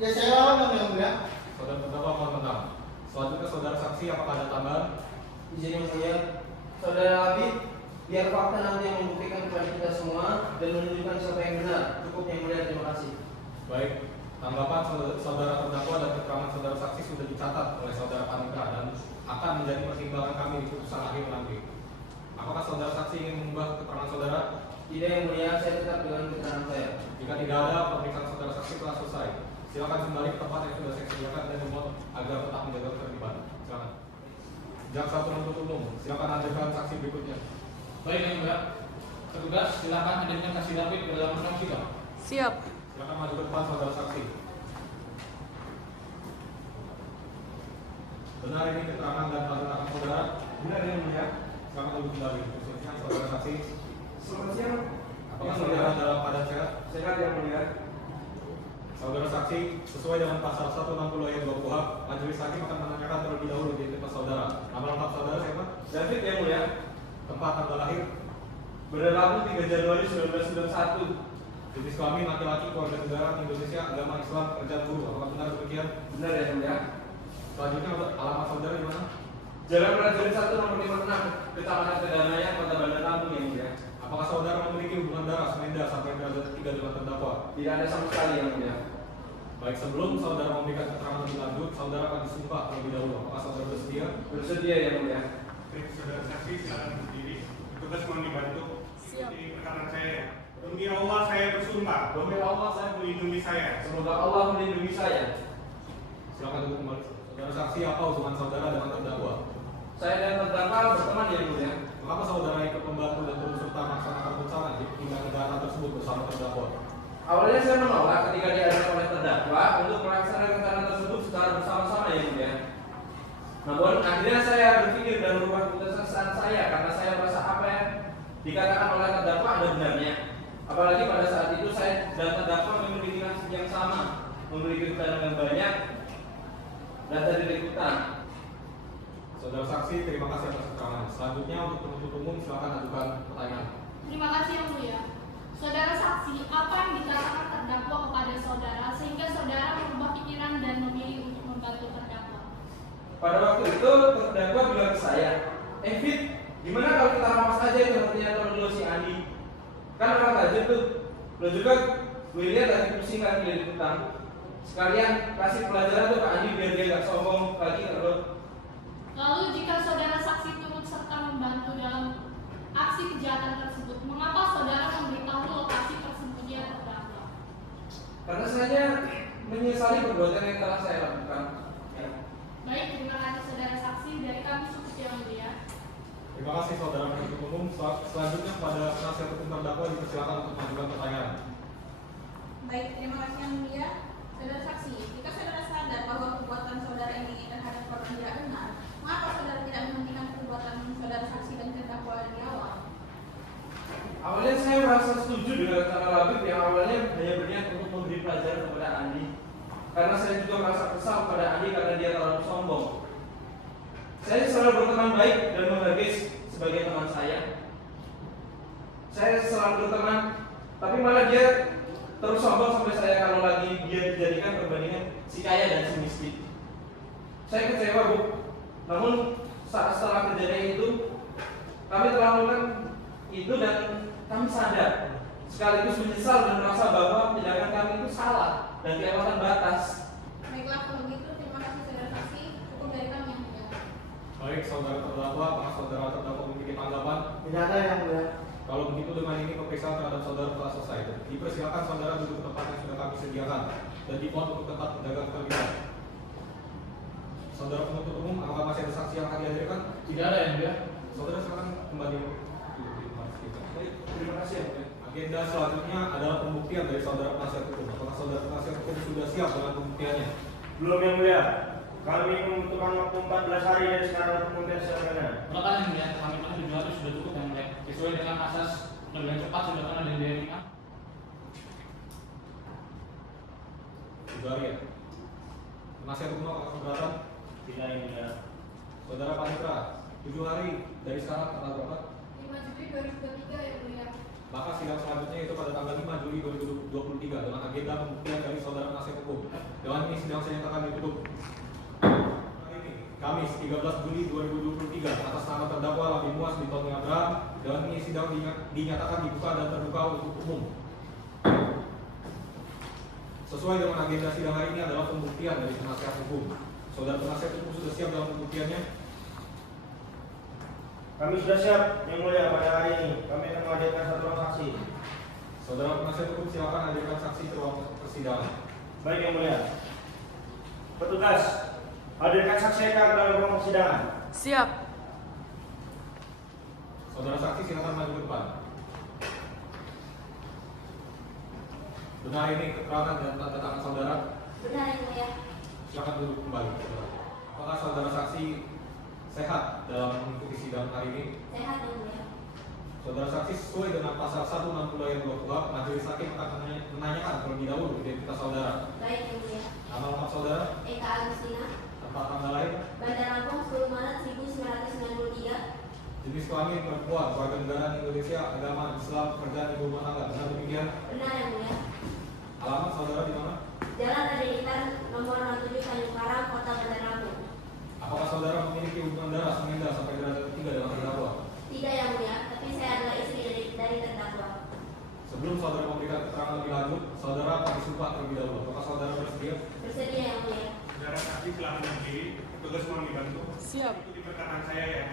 Ya saya lawan dong yang mulia. Saudara terdakwa mohon tenang. Selanjutnya saudara saksi, apakah ada tambahan? Izin yang mulia, saudara Habib, biar fakta nanti yang membuktikan kepada kita semua dan menunjukkan siapa yang benar. Cukup yang mulia, terima kasih. Baik, tanggapan saudara terdakwa dan keterangan saudara saksi sudah dicatat oleh saudara Panika dan akan menjadi pertimbangan kami di putusan akhir nanti. Apakah saudara saksi ingin mengubah keterangan saudara? Tidak yang mulia, saya tetap dengan keterangan saya. Jika tidak ada, pemeriksaan saudara saksi telah selesai. Silakan kembali ke tempat yang sudah saya sediakan dan memohon agar tetap menjaga ketertiban. Silakan. Jaksa penuntut umum, silakan hadirkan saksi berikutnya. Baik yang mulia. Petugas silakan hadirkan saksi David ke dalam ruang sidang. Siap. Silakan maju ke depan saudara saksi. Benar ini keterangan dan keterangan saudara? Benar yang mulia. Silakan duduk kembali. Khususnya saudara saksi. Selamat siang. Apakah saudara dalam keadaan sehat? Sehat yang mulia. Saudara saksi, sesuai dengan pasal 160 ayat 2 KUHP, majelis hakim akan menanyakan terlebih dahulu identitas saudara. Nama lengkap saudara siapa? David yang mulia. Tempat tanggal lahir? Berlaku 3 Januari 1991. Jenis kelamin laki-laki, keluarga negara Indonesia, agama Islam, kerjaan guru. Apakah benar demikian? Benar yang mulia. Selanjutnya alamat saudara di mana? Jalan Prajurit 1 nomor 56, Kecamatan Kedanaya, Kota Bandar Lampung yang mulia. Apakah saudara memiliki hubungan darah semenda sampai derajat 3 dengan terdakwa? Tidak ada sama sekali yang mulia. Baik, sebelum saudara memberikan keterangan lebih lanjut, saudara akan disumpah terlebih dahulu. Apakah saudara bersedia? Bersedia yang mulia. Saudara saksi silakan berdiri. Petugas mohon dibantu. Siap. Ikuti perkataan saya. Demi Allah saya bersumpah. Demi Allah saya Melindungi saya. semoga Allah melindungi saya. Silakan duduk kembali. Saudara saksi, apa hubungan saudara dengan terdakwa? Saya dan terdakwa berteman yang mulia. Mengapa saudara ikut membantu dan turut serta melaksanakan rencana tindak pidana tersebut bersama terdakwa? Awalnya saya menolak ketika diajak oleh terdakwa untuk melaksanakan rencana tersebut secara bersama-sama yang mulia. Namun akhirnya saya berpikir dan merubah keputusan saya karena saya merasa apa yang dikatakan oleh terdakwa ada benarnya. Apalagi pada saat itu saya dan terdakwa memiliki nasib yang sama, memiliki hutang yang banyak dan dari liputan. Saudara saksi, terima kasih atas keterangan. Selanjutnya untuk penuntut umum silakan ajukan pertanyaan. Terima kasih yang mulia. Saudara saksi, apa yang dikatakan terdakwa kepada saudara sehingga saudara merubah pikiran dan memilih untuk membantu terdakwa? Pada waktu itu terdakwa bilang ke saya, Fit, gimana kalau kita ramas aja itu artinya temen lo si Andi? Kan orang tajir tuh, lo juga gue lihat lagi pusing lagi dari utang. Sekalian kasih pelajaran tuh ke Andi biar dia gak sombong lagi ke lo. Lalu jika saudara saksi turut serta membantu dalam aksi kejahatan tersebut, mengapa saudara memberitahu lokasi persembunyian terdakwa? Karena saya menyesali perbuatan yang telah saya lakukan. Ya. Baik, terima kasih saudara saksi. Dari kami cukup yang mulia. Terima kasih saudara penuntut umum. Selanjutnya kepada penasihat hukum terdakwa dipersilakan untuk mengajukan pertanyaan. Baik, terima kasih yang mulia. Saudara saksi, jika saudara sadar bahwa perbuatan saudara ini terhadap korban tidak benar, mengapa saudara tidak menghentikan perbuatan saudara saksi dan terdakwa di awal? Awalnya saya merasa setuju dengan kata Labib yang awalnya hanya berniat untuk memberi pelajaran kepada Andi. Karena saya juga merasa kesal kepada Andi karena dia terlalu sombong. Saya selalu berteman baik dan menghargai sebagai teman saya. Saya selalu berteman, tapi malah dia terus sombong sampai saya kalau lagi dia dijadikan perbandingan si kaya dan si miskin. Saya kecewa, Bu. Namun setelah kejadian itu kami telah melakukan itu dan kami sadar sekaligus menyesal dan merasa bahwa tindakan kami itu salah dan kelewatan batas. Baiklah kalau begitu, terima kasih saudara saksi. Cukup dari kami yang mulia. Baik, saudara terdakwa, apakah saudara terdakwa memiliki tanggapan? Tidak ada yang mulia. Kalau begitu dengan ini pemeriksaan terhadap saudara telah selesai. Dipersilakan saudara duduk ke tempat yang sudah kami sediakan dan dimohon untuk tempat menjaga ketertiban. Saudara penuntut umum, apakah masih ada saksi yang akan dihadirkan? Tidak ada yang mulia. Saudara silakan kembali duduk di tempat kita. Baik, terima kasih ya mulia. Agenda selanjutnya adalah pembuktian dari saudara penasihat hukum. Apakah saudara penasihat hukum sudah siap dengan pembuktiannya? Belum yang mulia. Kami membutuhkan waktu 14 hari dari sekarang untuk membela serangan. Maka yang mulia, kami pun 7 hari sudah cukup yang mulia. Sesuai dengan asas lebih cepat sudah pernah dari DNI. Saudara ya. Penasihat hukum apakah keberatan? Tidak yang mulia. Saudara Panitra, 7 hari dari sekarang tanggal berapa? 5 Juli 2023 yang mulia. Maka sidang selanjutnya itu pada tanggal 5 Juli 2023 dengan agenda pembuktian dari saudara penasihat hukum. Dengan ini sidang saya nyatakan ditutup. Hari ini, Kamis 13 Juli 2023 atas nama terdakwa Labi Muas Bintoni Abraham. Dengan ini sidang dinyatakan dibuka dan terbuka untuk umum. Sesuai dengan agenda sidang hari ini adalah pembuktian dari penasihat hukum. Saudara penasihat hukum sudah siap dalam pembuktiannya? Kami sudah siap yang mulia. Pada hari ini kami akan menghadirkan satu orang saksi. Saudara penasihat hukum silakan hadirkan saksi ke ruang persidangan. Baik yang mulia. Petugas, hadirkan saksi Eka ke dalam ruang persidangan. Siap. Saudara saksi silakan maju ke depan. Benar ini keterangan dan tanda tangan saudara? Benar yang mulia. Silakan duduk kembali. Apakah saudara saksi sehat dalam mengikuti sidang hari ini? Sehat yang mulia. Saudara saksi sesuai dengan pasal 160 ayat 2 KUHP, majelis hakim akan menanyakan terlebih dahulu identitas saudara. Baik yang mulia. Nama lengkap saudara? Eka Agustina, Tempat tanggal lahir? Bandar Lampung 10 Maret 1993. Jenis kelamin perempuan, warga negara Indonesia, agama Islam, pekerjaan ibu rumah tangga. Benar demikian? Benar yang mulia. Alamat saudara di mana? Jalan Radenitan nomor 67 Tanjung Karang, Kota Bandar Lampung. Apakah saudara memiliki hubungan darah semenjak sampai derajat ketiga dengan terdakwa? Tidak yang mulia, tapi saya adalah istri dari terdakwa. Sebelum saudara memberikan keterangan lebih lanjut, saudara akan disumpah terlebih dahulu. Apakah saudara bersedia? Bersedia yang mulia. Saudara saksi silakan berdiri. Petugas mohon dibantu. Siap. Ikuti perkataan saya ya.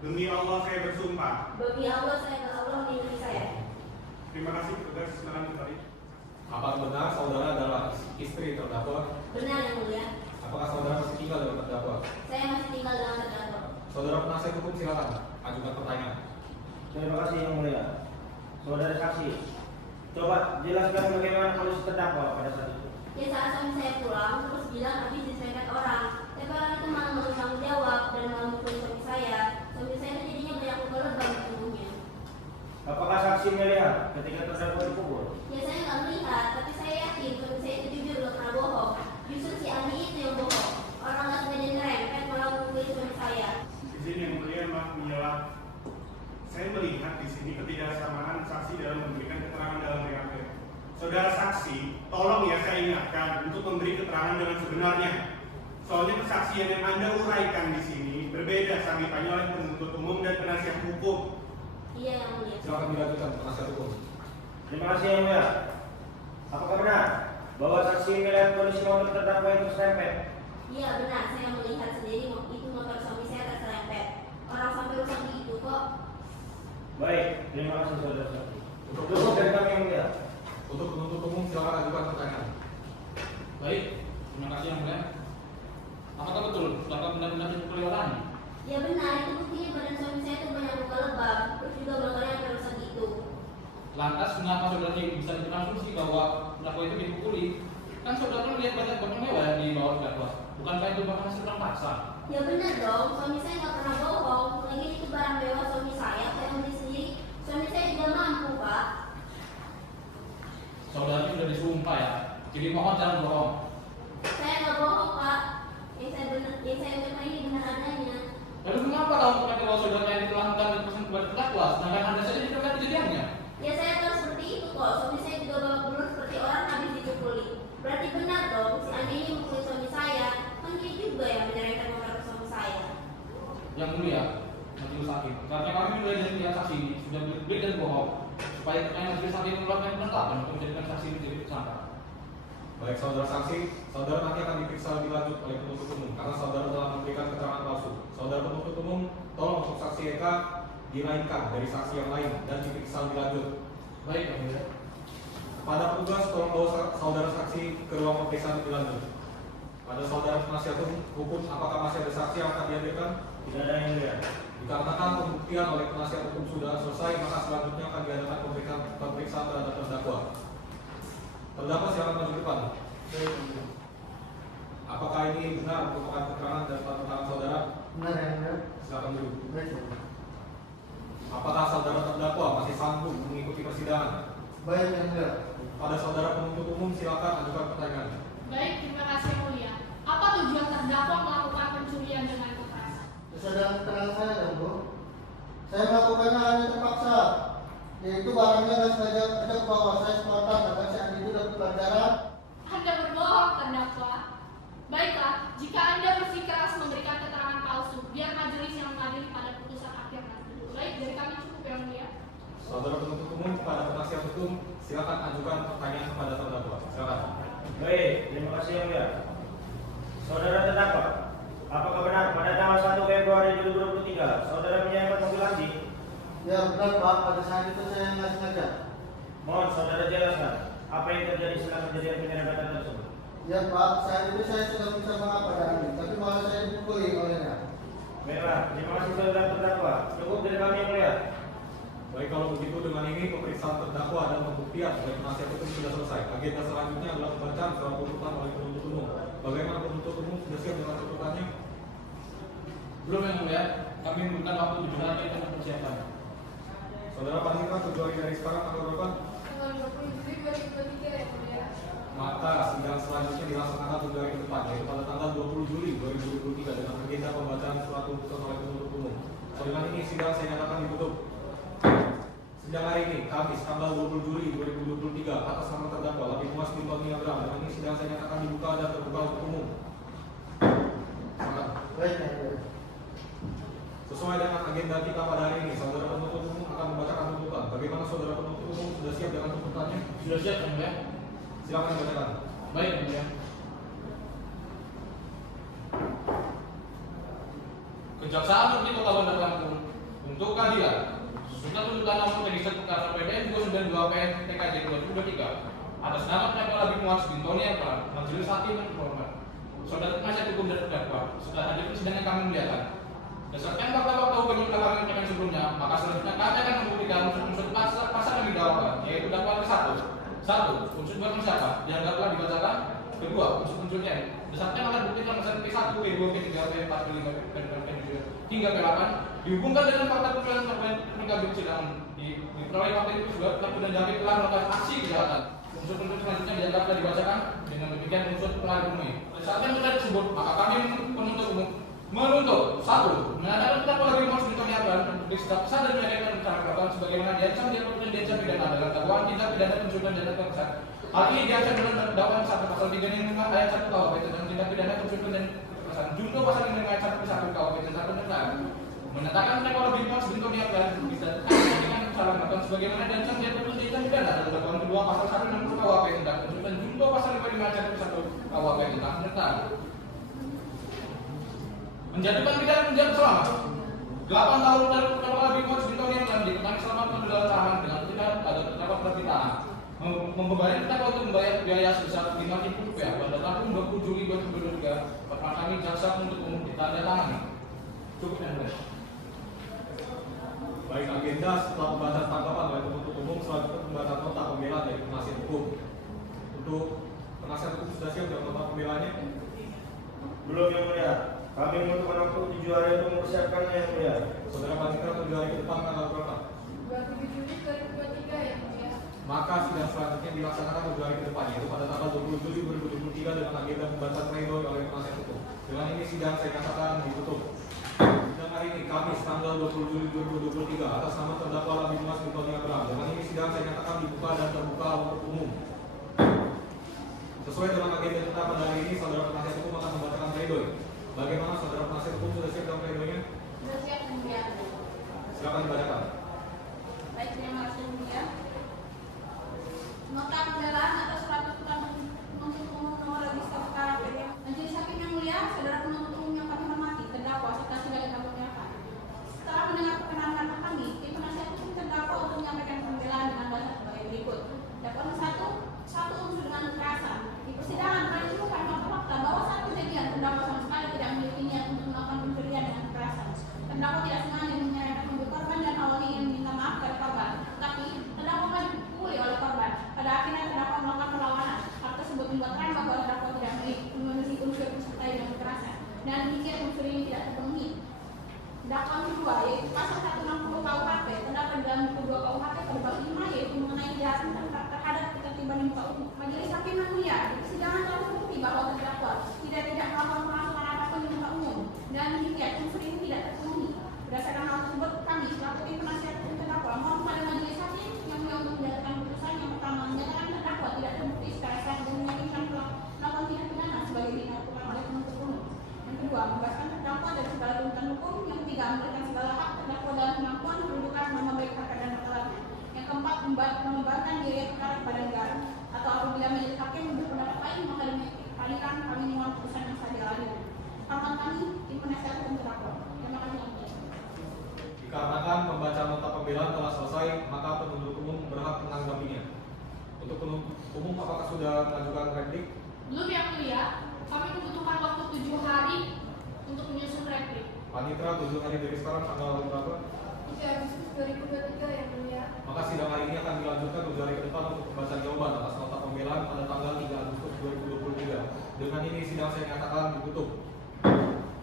Demi Allah saya bersumpah. Demi Allah saya Allah melindungi saya. Terima kasih petugas. Silakan kembali. Apakah benar saudara adalah istri terdakwa? Benar yang mulia. Apakah saudara masih tinggal dengan terdakwa? Saya masih tinggal dengan terdakwa. Saudara penasihat hukum silakan ajukan pertanyaan. Terima kasih yang mulia. Saudara saksi, coba jelaskan bagaimana kondisi terdakwa pada saat itu. Ya saat suami saya pulang terus bilang habis diserempet orang. Tapi orang itu malah bertanggung jawab dan malah mukul suami saya. Suami saya itu jadinya banyak luka lebam di tubuhnya. Apakah saksi melihat ketika terdakwa dipukul? Ya saya nggak melihat, tapi saya yakin suami saya itu jujur nggak pernah bohong. Justru si Andi itu yang bohong. Orang nggak sengaja nyerempet malah mukul suami saya. Izin yang mulia maaf menjelat. Saya melihat di sini ketidaksamaan saksi dalam memberikan keterangan dalam BAP. Saudara saksi, tolong ya saya ingatkan untuk memberi keterangan dengan sebenarnya. Soalnya kesaksian yang Anda uraikan di sini berbeda sambitannya oleh penuntut umum dan penasihat hukum. Iya yang mulia. Silakan dilanjutkan penasihat hukum. Terima kasih yang mulia. Apakah benar bahwa saksi melihat kondisi motor terdakwa itu serempet? Iya benar, saya melihat sendiri itu motor suami saya terserempet. Orang sampai rusak begitu kok. Baik, terima kasih saudara saksi. Untuk dari kami yang mulia. Untuk penuntut umum silakan ajukan pertanyaan. Baik, terima kasih yang mulia. Apakah betul terdakwa benar-benar dipukuli orang? Ya benar, itu buktinya badan suami saya itu banyak luka lebam. Terus juga motornya sampai rusak gitu. Lantas kenapa saudara bisa dikonstruksi bahwa terdakwa itu dipukuli? Kan saudara lihat banyak barang mewah yang dibawa terdakwa. Bukankah itu bahkan hasil orang paksa? Ya benar dong, suami saya nggak pernah bohong. Lagi itu barang mewah suami saya beli sendiri. Suami saya juga mampu pak. Saudara sudah disumpah ya. Jadi mohon jangan bohong. Saya nggak bohong pak. Yang saya ucapkan ini benar adanya. Lalu mengapa kamu mengaku bahwa saudara yang ditelankan dan pesan kepada terdakwa, sedangkan anda saja tidak melihat kejadiannya? Ya saya tahu seperti itu kok. Suami saya juga babak belur seperti orang habis dipukuli. Berarti benar dong, si Andi ini mukuli suami saya. Kan dia juga yang menyerempet motor suami saya. Yang mulia, majelis hakim. Karena kami mulai dari pihak saksi ini sudah berbeda dan bohong. supaya majelis hakim mengeluarkan penetapan untuk menjadikan saksi menjadi tersangka. Baik saudara saksi, saudara nanti akan diperiksa lebih lanjut oleh penuntut umum karena saudara telah memberikan keterangan palsu. Saudara penuntut umum, tolong untuk saksi Eka dinaikkan dari saksi yang lain dan diperiksa lebih lanjut. Baik, Yang Mulia. Kepada petugas, tolong bawa saudara saksi ke ruang pemeriksaan lebih lanjut. Pada saudara penasihat hukum, apakah masih ada saksi yang akan dihadirkan? Tidak ada, Yang Mulia. Dikarenakan pembuktian oleh penasihat hukum sudah selesai, maka selanjutnya akan diadakan pemeriksaan terhadap terdakwa. Terdakwa silakan maju ke depan. Apakah ini benar merupakan keterangan dan tangan saudara? Benar ya, benar. Silakan dulu. Baik, ya. Apakah saudara terdakwa masih sanggup mengikuti persidangan? Baik, yang mulia. Pada saudara penuntut umum silakan ajukan pertanyaan. Baik, terima kasih Yang Mulia. Apa tujuan terdakwa melakukan pencurian dengan kekerasan? Sesuai dengan keterangan saya, dan Bu, saya melakukannya hanya terpaksa, yaitu barangnya nggak sengaja ada ke bawah saya spontan, bahkan si Andi itu dapat pelajaran. Anda berbohong, terdakwa. Baiklah, jika Anda bersikeras memberikan keterangan palsu, biar majelis yang mengadili pada putusan akhir nanti. Baik, dari kami cukup Yang Mulia. Saudara penuntut umum kepada penasihat hukum silakan ajukan pertanyaan kepada terdakwa. Silakan. Baik, terima kasih Yang Mulia. Saudara terdakwa, apakah benar pada tanggal 1 Februari 2023 saudara menyayangkan mobil Andi? Ya benar Pak, pada saat itu saya nggak sengaja. Mohon saudara jelaskan apa yang terjadi setelah kejadian penyerempatan tersebut. Ya Pak, saat itu saya sudah berusaha pada Andi, tapi malah saya dipukuli olehnya. Baiklah, terima kasih saudara terdakwa. Cukup dari kami Yang Mulia. Baik, kalau begitu dengan ini pemeriksaan terdakwa dan pembuktian oleh penasihat hukum sudah selesai. Agenda selanjutnya adalah pembacaan surat tuntutan oleh penuntut umum. Bagaimana penuntut umum sudah siap dengan tuntutannya? Belum Yang Mulia, kami membutuhkan waktu 7 hari untuk persiapan. Saudara Panitra, 7 hari dari sekarang tanggal berapa? Tanggal 20 Juli 2023 Yang Mulia. Maka sidang selanjutnya dilaksanakan 7 hari ke depan, yaitu pada tanggal 20 Juli 2023 dengan agenda pembacaan surat tuntutan oleh penuntut umum. Dengan ini sidang saya nyatakan ditutup. Sidang hari ini, Kamis, tanggal 20 Juli 2023, atas nama terdakwa Labib Muhammad Bintoni Abraham. Dengan ini sidang saya nyatakan dibuka dan terbuka untuk umum. Silakan. Baik, yang mulia. Sesuai dengan agenda kita pada hari ini, saudara penuntut umum akan membacakan tuntutan. Bagaimana saudara penuntut umum sudah siap dengan tuntutannya? Sudah siap Yang Mulia? Silakan dibacakan. Baik Yang Mulia. Kejaksaan Negeri Kota Bandar Lampung untuk keadilan. Surat tuntutan nomor register perkara PDN 292 PN TKJ 2023 atas nama terdakwa Labib Muhammad Bintoni Abraham, majelis hakim yang terhormat. Saudara penasihat hukum dan terdakwa sudah hadir persidangan kami muliakan. Berdasarkan fakta-fakta hukum yang telah kami sampaikan sebelumnya, maka selanjutnya kami akan membuktikan unsur-unsur pasal yang didakwakan, yaitu dakwaan ke-1. 1. Unsur bermasalah dianggap telah dibacakan. 2. Unsur-unsurnya berdasarkan alat bukti nomor P1, P2, P3, P4, P5, P7 hingga P8 dihubungkan dengan fakta permulaan terungkap di persidangan. Diperoleh fakta itu juga terpidana jahat telah melakukan aksi kejahatan. Unsur-unsur selanjutnya dianggap telah dibacakan. Dengan demikian unsur telah dipenuhi. Pada saat yang sudah disebut, maka kami penuntut umum menuntut 1. Menyatakan terdakwa Labib Muhammad Bintoni Abraham bersikap sah dan menyatakan rencana perbuatan sebagaimana diancam di ancam pidana dalam dakwaan tindak pidana pencurian dan kekerasan. Hal ini diancam dalam dakwaan 1 pasal 35 ayat 1 KUHP tentang tindak pidana pencurian dan kekerasan. Junto pasal 5 ayat 1 KUHP tentang penyertaan. Menyatakan terdakwa Labib Muhammad Bintoni Abraham bisa dengan salah melakukan sebagaimana diancam di ancam pidana dalam dakwaan kedua pasal 160 KUHP tentang pencurian. Junto pasal 55 ayat 1 KUHP tentang penyertaan. Menjatuhkan pidana penjara selama 8 tahun dari terdakwa Labib Muhammad Bintoni yang dikenakan selama penundaan tahanan dengan tidak ada terdakwa terpidana. Membebani terdakwa untuk membayar biaya sebesar Rp5.000 pada tahun 20 Juli 2023. Pertama kami jaksa untuk umum ditandatangani. Cukup Yang Mulia. Baik, agenda setelah pembahasan tanggapan oleh penuntut umum, selanjutnya pembahasan nota pembela dari penasihat hukum. Untuk penasihat hukum sudah siap dengan nota pembelanya? Belum Yang Mulia. Kami membutuhkan waktu 7 hari untuk mempersiapkannya Yang Mulia. Saudara Panitra, 7 hari ke depan tanggal berapa? 27 Juli 2023 Yang Mulia. Maka sidang selanjutnya dilaksanakan 7 hari ke depan, yaitu pada tanggal 20 Juli 2023 dengan agenda pembacaan pledoi oleh penasihat hukum. Dengan ini sidang saya nyatakan ditutup. Sidang hari ini Kamis tanggal 20 Juli 2023 atas nama terdakwa Labib Muhammad Bintoni Abraham. Dengan ini sidang saya nyatakan dibuka dan terbuka untuk umum. Sesuai dengan agenda kita pada hari ini, saudara penasihat hukum akan membacakan pledoi. Bagaimana saudara penasihat hukum sudah siap dengan pledoinya? Sudah siap Yang Mulia. Silakan dibacakan. Baik, terima kasih yang mulia. Nota pembelaan atas surat tuntutan penuntut umum nomor register perkara Majelis Hakim yang mulia, saudara penuntut umum yang kami hormati, terdakwa serta sidang yang kami muliakan. Setelah mendengar keterangan kami, tim penasihat hukum terdakwa untuk menyampaikan pembelaan dengan dasar sebagai berikut. Dakwaan satu unsur dengan kekerasan. Di persidangan kali itu kami fakta bahwa saat kejadian terdakwa sama sekali tidak memiliki niat untuk melakukan pencurian dengan kekerasan. Terdakwa tidak sengaja menyerahkan mobil korban dan awalnya ingin meminta maaf kepada korban, tetapi terdakwa malah dipukuli oleh korban. Pada akhirnya terdakwa melakukan perlawanan. Hal tersebut membuat terang bahwa terdakwa tidak memenuhi unsur disertai dengan kekerasan, dan demikian unsur ini tidak terpenuhi. Dakwaan kedua yaitu pasal 160 KUHP, terdapat dalam buku 2 KUHP pada bab 5 yaitu mengenai kejahatan terhadap ketertiban di muka umum. Majelis Hakim yang mulia, di persidangan telah terbukti bahwa terdakwa tidak melakukan pengasuhan apapun di muka umum, dan demikian unsur ini tidak terpenuhi. Berdasarkan hal tersebut, kami selaku tim penasihat hukum terdakwa mohon kepada Majelis Hakim yang mulia untuk menjatuhkan putusan yang pertama, menyatakan terdakwa tidak terbukti secara sah dan meyakinkan melakukan tindak pidana sebagai dilakukan oleh penuntut umum. Yang kedua, membebaskan terdakwa dari segala tuntutan hukum. Yang ketiga, memberikan segala hak terdakwa dalam kemampuan, kedudukan, nama baik harkat dan martabatnya. Yang keempat, membebankan biaya perkara kepada negara. Atau apabila Majelis Hakim berpendapat lain, maka demi keadilan kami mohon putusan yang seadil-adilnya. Hormat kami, tim penasihat hukum terdakwa. Terima kasih. Dikarenakan pembacaan nota pembelaan telah selesai, maka penuntut umum berhak menanggapinya. Untuk penuntut umum, apakah sudah mengajukan replik? Belum yang mulia, kami membutuhkan waktu 7 hari untuk menyusun replik. Panitra 7 hari dari sekarang tanggal berapa? 3 Agustus 2023 yang mulia. Maka sidang hari ini akan dilanjutkan 7 hari ke depan untuk pembacaan jawaban atas nota pembelaan pada tanggal 3 Agustus 2023. Dengan ini sidang saya nyatakan ditutup.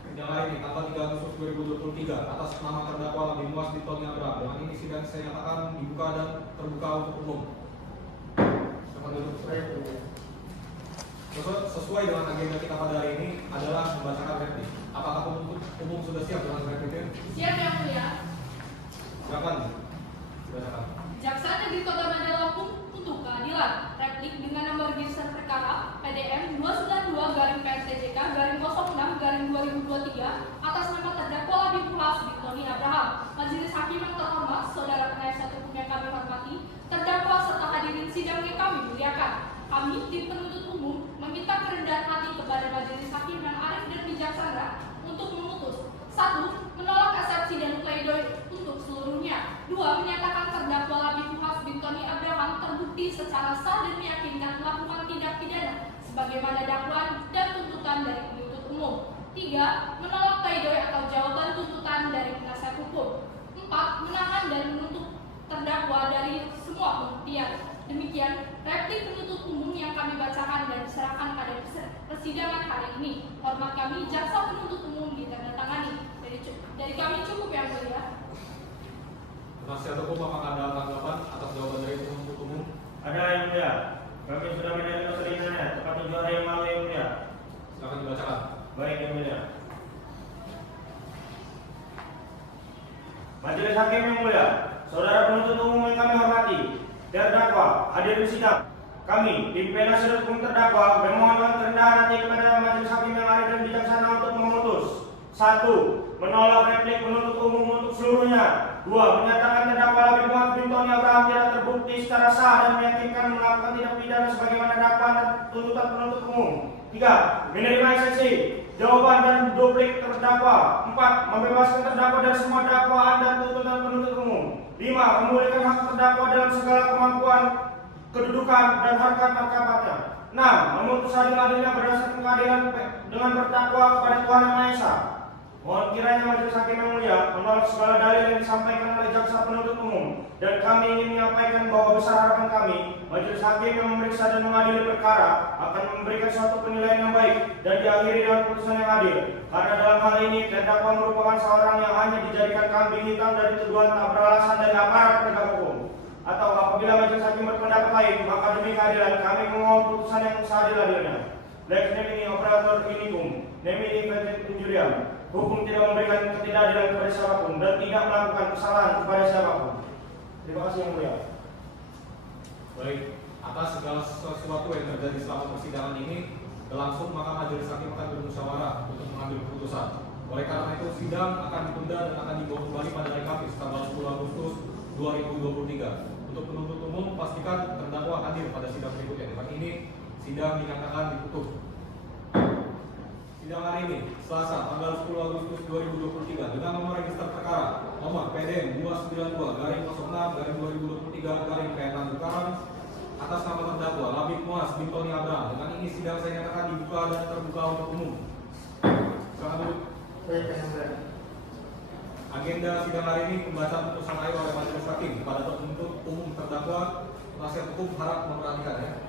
Sidang hari ini tanggal 3 Agustus 2023 atas nama terdakwa Labi Muhammad Bintoni Abraham. Dengan ini sidang saya nyatakan dibuka dan terbuka untuk umum. Sesuai dengan agenda kita pada hari ini adalah membacakan replik. Apakah penuntut umum sudah siap dengan repliknya? Siap yang mulia. Silakan. Bacakan. Jaksa Negeri Kota Bandar Lampung untuk keadilan. Replik dengan nomor register perkara PDM 292-PSTJK-06-2023 atas nama terdakwa Labi Muhammad Bintoni Abraham. Majelis Hakim yang terhormat, saudara penasihat hukum yang kami hormati, terdakwa serta hadirin sidang yang kami muliakan. Kami, tim penuntut umum, meminta kerendahan hati kepada Majelis Hakim yang arif dan bijaksana untuk memutus 1. Menolak eksepsi dan pledoi untuk seluruhnya. 2. Menyatakan terdakwa Labi Muhammad Bintoni Abraham terbukti secara sah dan meyakinkan melakukan tindak pidana sebagaimana dakwaan dan tuntutan dari penuntut umum. 3. Menolak pledoi atau jawaban tuntutan dari penasihat hukum. 4. Menahan dan menuntut terdakwa dari semua pembuktian. Demikian replik penuntut umum yang kami bacakan dan diserahkan pada persidangan hari ini. Hormat kami, jaksa penuntut umum ditandatangani. Dari kami cukup yang mulia. Penasihat hukum, apakah ada tanggapan atas jawaban dari penuntut umum? Ada yang mulia. Kami sudah menerima seringannya tepat 7 hari yang lalu yang mulia. Silakan dibacakan. Baik yang mulia. Majelis Hakim yang mulia, saudara penuntut umum yang kami hormati, terdakwa hadir di sidang. Kami, tim penasihat hukum terdakwa, memohon dengan kerendahan hati kepada Majelis Hakim yang arif dan bijaksana untuk memutus 1. Menolak replik penuntut umum untuk seluruhnya. 2. Menyatakan terdakwa Labi Muhammad Bintoni Abraham tidak terbukti secara sah dan meyakinkan melakukan tindak pidana sebagaimana dakwaan dan tuntutan penuntut umum. 3. Menerima eksepsi, jawaban dan duplik terdakwa. 4. Membebaskan terdakwa dari semua dakwaan dan tuntutan penuntut umum. 5. Memulihkan hak terdakwa dalam segala kemampuan, kedudukan dan harkat martabatnya. 6. Memutus adil-adilnya berdasarkan keadilan dengan bertakwa kepada Tuhan Yang Maha Esa. Mohon kiranya Majelis Hakim yang mulia menolak segala dalil yang disampaikan oleh jaksa penuntut umum, dan kami ingin menyampaikan bahwa besar harapan kami Majelis Hakim yang memeriksa dan mengadili perkara akan memberikan suatu penilaian yang baik dan diakhiri dengan putusan yang adil. Karena dalam hal ini terdakwa merupakan seorang yang hanya dijadikan kambing hitam dari tuduhan tak beralasan dari aparat penegak hukum. Atau apabila Majelis Hakim berpendapat lain, maka demi keadilan kami memohon putusan yang seadil-adilnya. Lex nemini operator inikum, nemini ventet injuriam. Hukum tidak memberikan ketidakadilan kepada siapapun dan tidak melakukan kesalahan kepada siapapun. Terima kasih yang mulia. Baik, atas segala sesuatu yang terjadi selama persidangan ini berlangsung, maka Majelis Hakim akan bermusyawarah untuk mengambil keputusan. Oleh karena itu sidang akan ditunda dan akan dibawa kembali pada hari Kamis tanggal 10 Agustus 2023. Untuk penuntut umum, pastikan terdakwa hadir pada sidang berikutnya. Dengan ini, sidang dinyatakan ditutup. Sidang hari ini, Selasa, tanggal 10 Agustus 2023, dengan nomor register perkara nomor PDM 292-06-2023-PN Tanjung Karang, atas nama terdakwa Labib Muaz Bintoni Abraham. Dengan ini sidang saya nyatakan dibuka dan terbuka untuk umum. Silakan dulu. Agenda sidang hari ini pembacaan putusan akhir oleh majelis hakim kepada penuntut umum terdakwa. Penasihat hukum harap memperhatikan ya.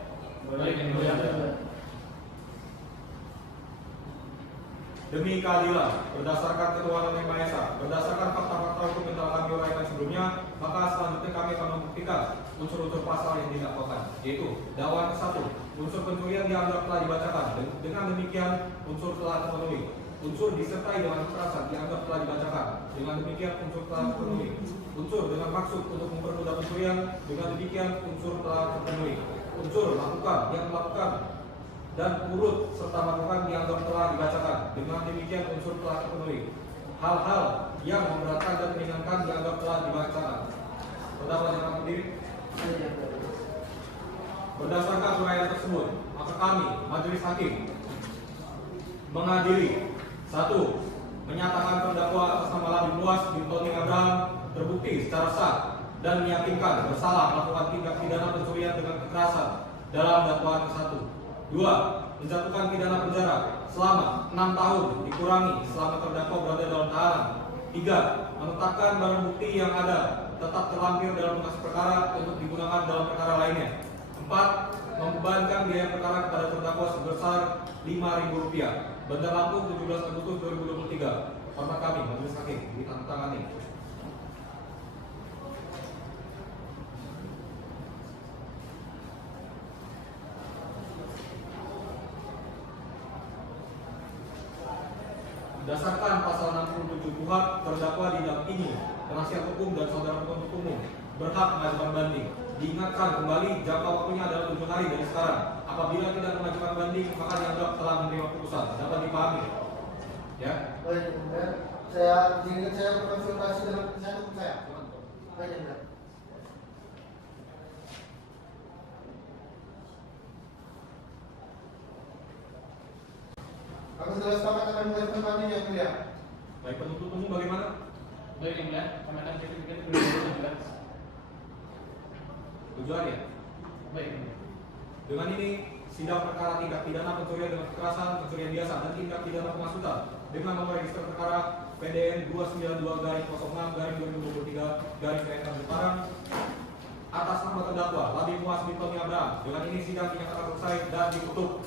Baik, yang mulia. Demi keadilan, berdasarkan ketuhanan Yang Maha Esa, berdasarkan fakta-fakta hukum yang telah kami uraikan sebelumnya, maka selanjutnya kami akan membuktikan unsur-unsur pasal yang didakwakan, yaitu dakwaan ke-1, unsur pencurian dianggap telah dibacakan. Dengan demikian, unsur telah terpenuhi. Unsur disertai dengan kekerasan dianggap telah dibacakan. Dengan demikian, unsur telah terpenuhi. Unsur dengan maksud untuk mempermudah pencurian. Dengan demikian, unsur telah terpenuhi. Unsur melakukan yang melakukan dan urut serta melakukan dianggap telah dibacakan. Dengan demikian unsur telah terpenuhi. Hal-hal yang memberatkan dan meringankan dianggap telah dibacakan. Terdakwa jangan berdiri. Berdasarkan uraian tersebut, maka kami, majelis hakim, mengadili 1. Menyatakan terdakwa atas nama Labib Muaz Bintoni Abraham terbukti secara sah dan meyakinkan bersalah melakukan tindak pidana pencurian dengan kekerasan dalam dakwaan ke-1. 2. Menjatuhkan pidana penjara selama 6 tahun dikurangi selama terdakwa berada dalam tahanan. 3. Menetapkan barang bukti yang ada tetap terlampir dalam berkas perkara untuk digunakan dalam perkara lainnya. 4. Membebankan biaya perkara kepada terdakwa sebesar Rp5.000. Bandar Lampung 17 Agustus 2023. Hormat kami, majelis hakim, ditandatangani. Berdasarkan pasal 67 KUHP, terdakwa didampingi penasihat hukum dan saudara penuntut umum berhak mengajukan banding. Diingatkan kembali jangka waktunya adalah 7 hari dari sekarang. Apabila tidak mengajukan banding, maka dianggap telah menerima putusan. Dapat dipahami? Ya. Baik, kemudian saya berkonsultasi dengan penasihat hukum saya. Baik, kemudian. Aku sudah sepakat akan mengajukan banding yang mulia. Baik, penuntut umum bagaimana? Baik, yang mulia. Kami akan verifikasi dulu. 7 hari ya? Baik. Dengan ini, sidang perkara tindak pidana pencurian dengan kekerasan, pencurian biasa, dan tindak pidana pemasukan dengan nomor register perkara PDN 292-06-2023-PN Tanjung Karang atas nama terdakwa Labib Muaz Bintoni Abraham. Dengan ini sidang dinyatakan selesai dan ditutup.